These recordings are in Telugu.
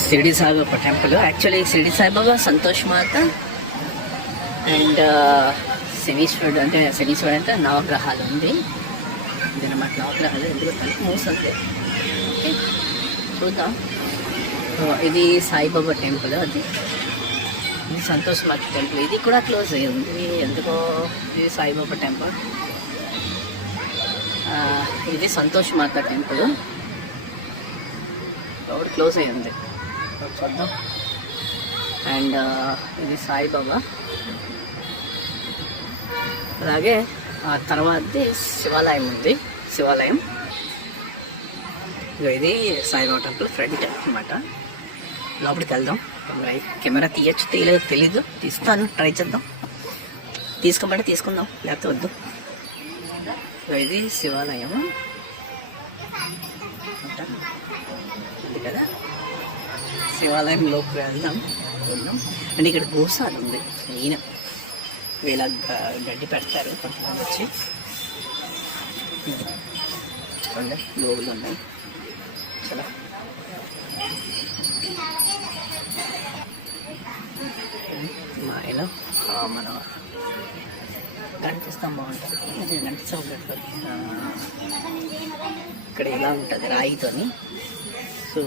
Shirdi Saibaba temple. Actually Shirdi Saibaba, Santosh Mata and శనీశ్వరుడు అంటే నవగ్రహాలు ఉంది. ఇదన్నమాట నవగ్రహాలు. ఎందుకు తలుపు మూసంతే. ఓకే, చూద్దాం. ఇది సాయిబాబా టెంపుల్. అది ఇది సంతోష్ మాత టెంపుల్. ఇది కూడా క్లోజ్ అయ్యి ఉంది ఎందుకో. ఇది సాయిబాబా టెంపుల్. ఇది సంతోష్ మాత టెంపుల్. ఒకటి క్లోజ్ అయ్యి ఉంది, చూద్దాం. అండ్ ఇది సాయిబాబా. అలాగే ఆ తర్వాతది శివాలయం ఉంది. శివాలయం ఇది సాయిబాబా టెంపుల్ ఫ్రంట్ అనమాట. లోపలికి వెళ్దాం. కెమెరా తీయచ్చు తీయలేదు తెలీదు. తీస్తాను, ట్రై చేద్దాం. తీసుకోమంటే తీసుకుందాం, లేకపోతే వద్దు. ఇది శివాలయం ఉంది కదా. శివాలయంలోకి వెళ్దాం. అంటే ఇక్కడ గోశాల ఉంది. ఈయన వీళ్ళ గడ్డి పెడతారు కొంతమంది వచ్చి. చూడండి, గోవులు ఉన్నాయి. చాలా మా ఆయన మన కనిపిస్తాం బాగుంటుంది. గంట చౌకట్లో ఇక్కడ ఇలా ఉంటుంది రాయితోని. సో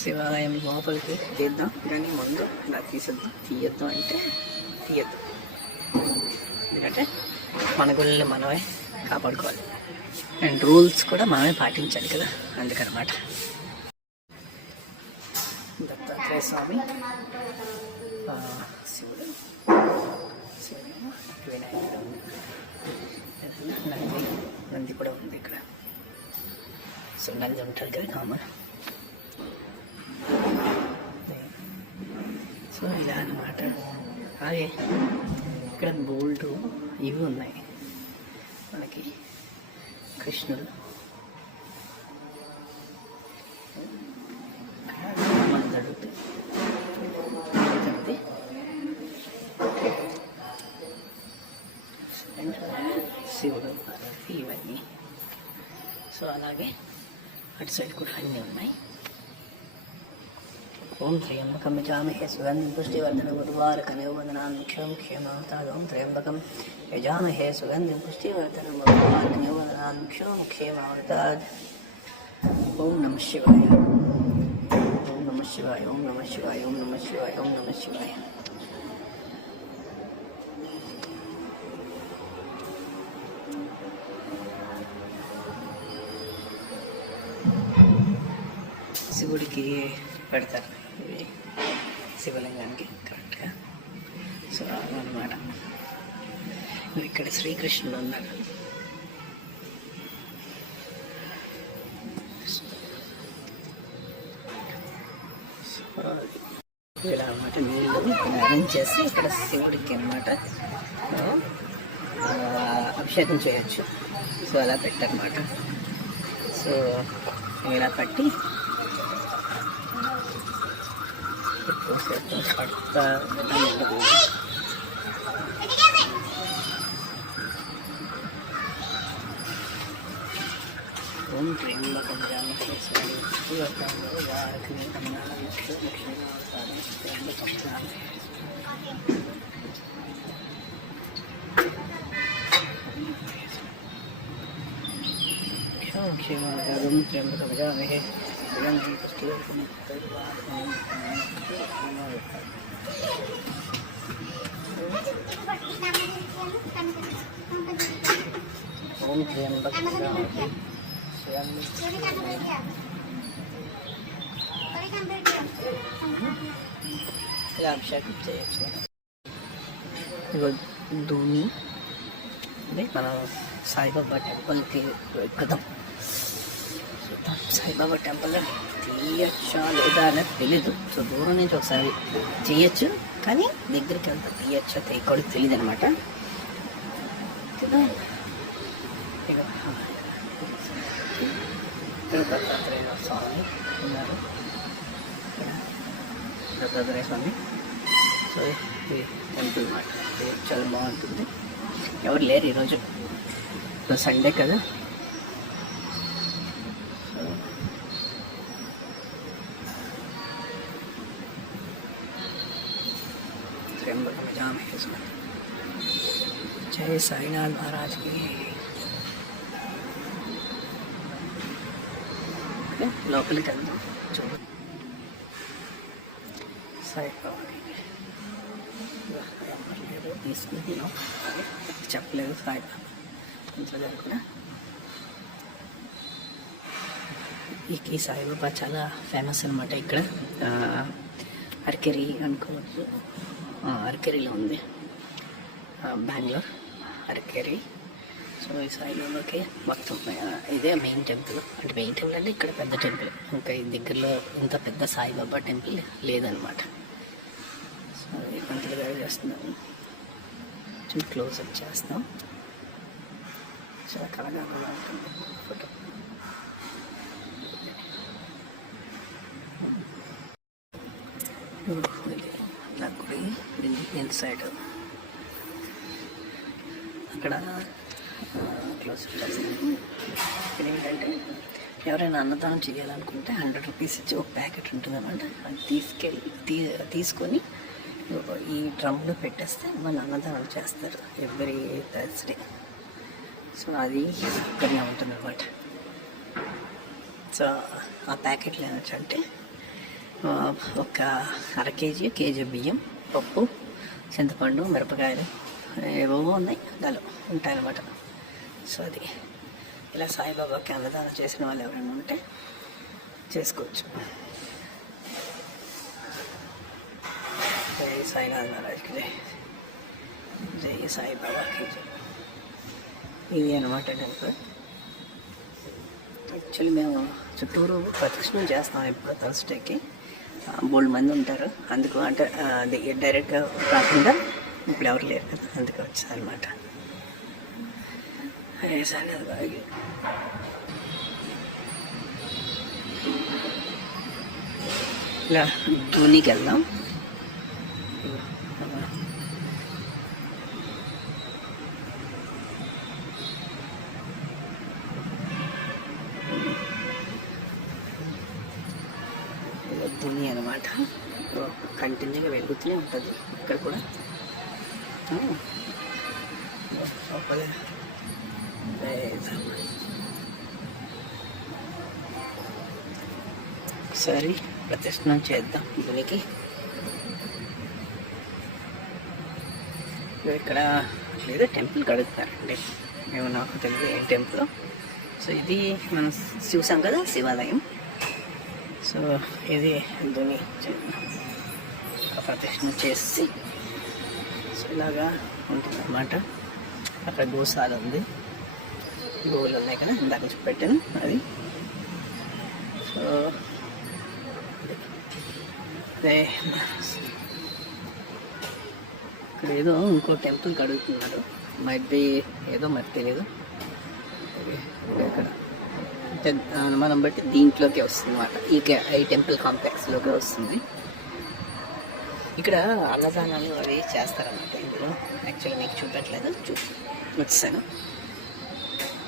శివాలయం లోపలికి తీద్దాం, కానీ ముందు ఇలా తీయద్దు అంటే తీయద్దు. ఎందుకంటే మన గుళ్ళని మనమే కాపాడుకోవాలి అండ్ రూల్స్ కూడా మనమే పాటించాలి కదా, అందుకనమాట. దత్తాత్రేయ స్వామి, శివుడు, వినాయకుడు, నంది కూడా ఉంది ఇక్కడ. సో నంది ఉంటారు కదా కామన్. సో ఇలా అన్నమాట. అలాగే ఇక్కడ బోల్డ్ ఇవి ఉన్నాయి మనకి. కృష్ణుడు శివుడు ఇవన్నీ. సో అలాగే అటు సైడ్ కూడా అన్నీ ఉన్నాయి. ఓం త్రయంబకం యజామహే సుగంధిం పుష్టివర్ధనం ఉర్వారుకమివ క్షేమావతాదం త్రయంబకం యజామహే సుగంధిం పుష్టివర్ధనం ఉర్వారుకమివ క్షేమావతాద్. ఓం నమః శివాయ, ఓం నమః శివాయ, ఓం నమః శివాయ, ఓం నమః శివాయ, ఓం నమః శివాయ. శివుడికి పెడతారు ఇవి శివలింగానికి కరెక్ట్గా. సో అన్నమాట. ఇక్కడ శ్రీకృష్ణుడు ఉన్నాడు. ఇలా అన్నమాట. నీళ్ళు అరేంజ్ చేసి ఇక్కడ శివుడికి అన్నమాట అభిషేకం చేయొచ్చు. సో అలా పెట్టారన్నమాట. సో ఇలా పట్టి పడతా. ఓం త్రయంబకం యజామహే ఓం త్రయంబకం ఇలా అభిషేకం చేయొచ్చు. ధూని అంటే మనం సాయిబాబా టెంపుల్కి ఎక్కుదాం. సాయిబాబా టెంపుల్ తీయచ్చా లేదా అనేది తెలీదు. సో దూరం నుంచి ఒకసారి చేయొచ్చు, కానీ దగ్గరికి వెళ్తా తీయచ్చా తీయకూడదు తెలియదు అనమాట. దత్తాత్రేయ స్వామి ఉన్నారు. దత్తాత్రేయ స్వామి సో ఇది టెంపుల్ మాట, చాలా బాగుంటుంది. ఎవరు లేరు ఈరోజు, సండే కదా. जय साईनाथ महाराज की. లోపలికి వెళ్దాం. చూడు సాయిబాబా తీసుకుంటున్నాం, చెప్పలేదు సాయిబాబా ఇంట్లో జరుగుతున్నా. ఈ సాయిబాబా చాలా ఫేమస్ అనమాట ఇక్కడ. అరకెరి అనుకోవచ్చు, అరకెరిలో ఉంది, బెంగళూరు అరకెరి. సో ఈ సాయిబాబాకి మొత్తం ఇదే మెయిన్ టెంపుల్. అంటే మెయిన్ టెంపుల్ అంటే ఇక్కడ పెద్ద టెంపుల్, ఇంకా ఈ దగ్గరలో ఇంత పెద్ద సాయిబాబా టెంపుల్ లేదనమాట. సో ఈ పంతులు గారు చేస్తున్నాము, కొంచెం క్లోజ్అప్ చేస్తాం. చాలా కళగా ఉంటుంది ఫోటో. గుడి ఇన్సైడ్ అక్కడ క్లోజ్ చేస్తాను. ఇక్కడ ఏంటంటే ఎవరైనా అన్నదానం చేయాలనుకుంటే 100 రూపీస్ ఇచ్చి ఒక ప్యాకెట్ ఉంటుంది అన్నమాట. అది తీసుకొని ఈ డ్రమ్లో పెట్టేస్తే వాళ్ళు అన్నదానం చేస్తారు ఎవ్రీ థర్స్డే. సో అది సౌకర్యం ఉంటుంది అన్నమాట. సో ఆ ప్యాకెట్లు ఏమొచ్చంటే ఒక కేజీ బియ్యం, పప్పు, చింతపండు, మిరపకాయలు ఏవో ఉన్నాయి దాలో ఉంటాయన్నమాట. సో అది ఇలా సాయిబాబాకి అన్నదానం చేసిన వాళ్ళు ఎవరైనా ఉంటే చేసుకోవచ్చు. జై సాయినాథ్ మహారాజ్కి జై, జై సాయిబాబాకి జై. ఇది అనమాట టెంపుల్. యాక్చువల్లీ మేము చుట్టూరు ప్రదక్షిణం చేస్తాం ఇప్పుడు థర్స్డేకి. బోల్డ్ మంది ఉంటారు, అందుకు అంటే అది డైరెక్ట్గా కాకుండా ఇప్పుడు ఎవరు లేరు కదా, అందుకే వచ్చాను అనమాట. ఇలా ధోనికి వెళ్దాం. ధోని అనమాట, కంటిన్యూగా వెలుగుతూనే ఉంటుంది ఇక్కడ కూడా. ఒకసారి ప్రదర్శనం చేద్దాం దీనికి. ఇక్కడ లేదా టెంపుల్ కడుగుతారండి, మేము నాకు తెలియదు ఏం టెంపుల్. సో ఇది మనం చూసాం కదా శివాలయం. సో ఇది ధోని ప్రదర్శన చేసి సో ఇలాగా ఉంటుందన్నమాట. అక్కడ గోశాల ఉంది, గోవులు ఉన్నాయి కదా ఇందాక నుంచి పెట్టాను అది. సో ఇక్కడ ఏదో ఇంకో టెంపుల్ కడుగుతున్నారు, మైట్ బి ఏదో మరి తెలియదు. ఇక్కడ మనం బట్టి దీంట్లోకి వస్తుంది అన్నమాట, ఈ టెంపుల్ కాంప్లెక్స్లోకి వస్తుంది. ఇక్కడ అన్నదానాలు అవి చేస్తారన్నమాట ఇందులో. యాక్చువల్లీ మీకు చూపట్లేదు, వచ్చాను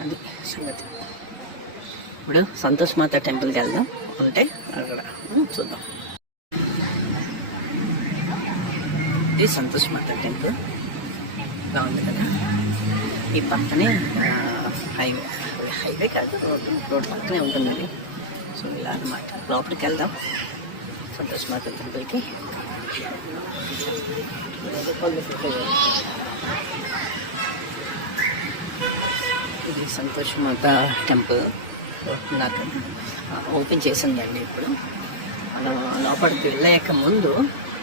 అది సంగతి. ఇప్పుడు సంతోష్ మాత టెంపుల్కి వెళ్దాం, ఉంటే అక్కడ చూద్దాం. ఇది సంతోష్ మాత టెంపుల్ బాగుంది కదా. ఈ పక్కనే హైవే కాదు, రోడ్ పక్కనే ఉంటుంది అది. సో ఇలా అన్నమాట. లోపలికి వెళ్దాం సంతోష్ మాత టెంపుల్కి. ఇది సంతోష్ మాత టెంపుల్ నాకు ఓపెన్ చేసిందండి ఇప్పుడు. మనం లోపలికి వెళ్ళాక ముందు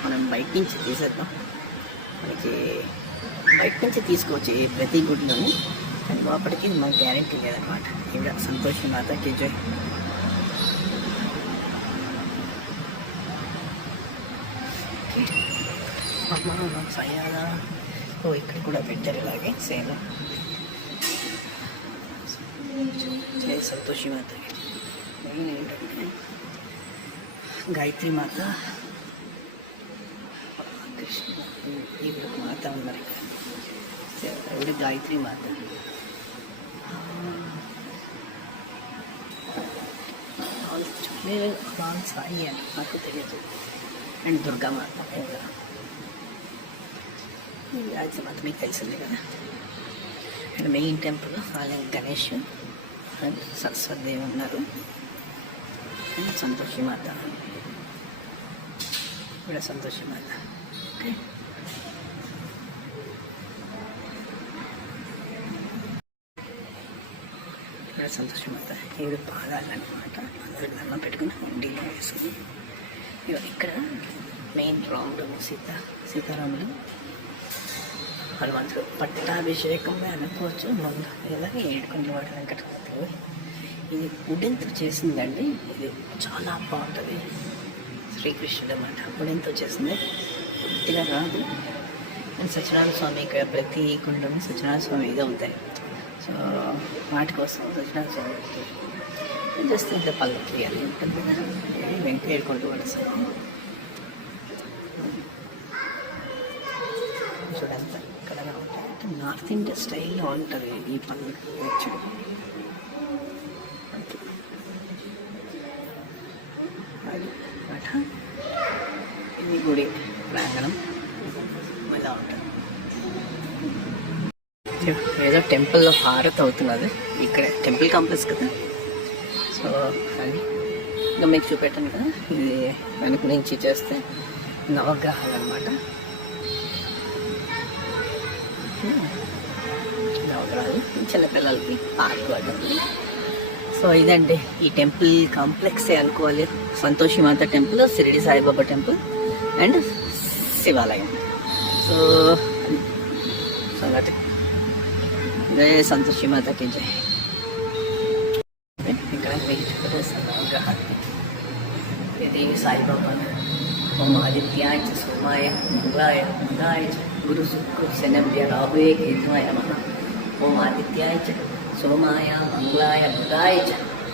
మనం బయట నుంచి తీసేద్దాం. మనకి బయట నుంచి తీసుకోవచ్చు ప్రతి గుడిలోని, కానీ లోపలికి మనకు గ్యారెంటీ లేదనమాట. ఇక్కడ సంతోష్ మాతకి జై. సయాలా ఇక్కడ కూడా పెట్టారు ఇలాగే సేమ్. జై సంతోషి మాత. మెయిన్ ఏంటంటే గాయత్రి మాత, ఈవిడ మాత ఉన్నారు ఇక్కడ. ఈవిడ గాయత్రి మాత. ఆల్ సాయి అని నాకు తెలియదు. అండ్ దుర్గామాత కూడా. గాయత్రి మాత మీకు తెలిసింది కదా. అండ్ మెయిన్ టెంపుల్ అలాగే గణేష్ అండ్ సరస్వతి దేవి ఉన్నారు. అండ్ సంతోషి మాత, ఇక్కడ సంతోషి మాత. ఓకే, ఇక్కడ సంతోషి మాత. ఈవిడ పాదాలు అనమాట. అందరూ దండం పెట్టుకుని హుండీలో వేసుకుని. ఇక్కడ మెయిన్ రౌండ్ సీతారాములు హనుమంతుడు పట్టాభిషేకం అనుకోవచ్చు. ముందు ఇలాగే ఏడుకొండల వాటి వెంకటపతి. ఇది వుడెన్తో చేసిందండి. ఇది చాలా బాగుంటుంది. శ్రీకృష్ణుడు అన్నమాట. వుడెన్తో చేసింది, పూర్తిగా రాదు. అండ్ సత్యనారాయణ స్వామి ఇక్కడ ప్రతి కుండము సత్యనారాయణ స్వామి ఇది అవుతాయి. సో వాటి కోసం సత్యనారాయణ స్వామి జస్ట్ ఇంత పల్లకి అని ఉంటుంది కదా. ఏడుకొండ వాడు స్వామి చూడంతా ఇక్కడగా ఉంటాయి. అంటే నార్త్ ఇండియా స్టైల్లో ఉంటుంది ఈ పనులు యాక్చువల్లీ. అది మాట. ఇది గుడి ప్రాంగణం ఇలా ఉంటుంది. ఏదో టెంపుల్లో హారతి అవుతున్నది. ఇక్కడ టెంపుల్ కాంప్లెక్స్ కదా. సో అది ఇంకా మీకు చూపెట్టాను కదా. ఇది వెనక నుంచి చేస్తే నవగ్రహాలు అనమాట. నవగ్రహాలు చిన్నపిల్లలకి పార్క్ అడ్డండి. సో ఇదండి ఈ టెంపుల్ కాంప్లెక్సే అనుకోవాలి. సంతోషి మాత temple, Shirdi Saibaba temple and శివాలయం. సో సంగతి జయ సంతోషి మాతకి జై. ఇక్కడ నవగ్రహాలు. ఇది సాయిబాబా. ఓం ఆదిత్యాయ చ సోమాయ మంగళాయ బుధాయ చ గురు శుక్ర శనభ్య రాహువే కేతువాయ నమః. ఓం ఆదిత్యాయ చ సోమాయ మంగళాయ బుధాయ చ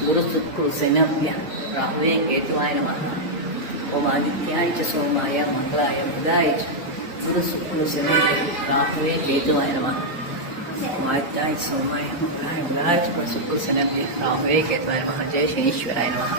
గురు శుక్ర శనభ్య రాహువే కేతువాయ నమః. ఓం ఆదిత్యాయ చ సోమాయ మంగళాయ బుధాయ చ గురు శుక్ర శనభ్య రాహువే కేతువాయ నమః. ఓం ఆదిత్యాయ చ సోమాయ మంగళాయ బుధాయ చ గురు శుక్ర శనభ్య రాహువే కేతువాయ నమః. జయ శనీశ్వరాయ నమః.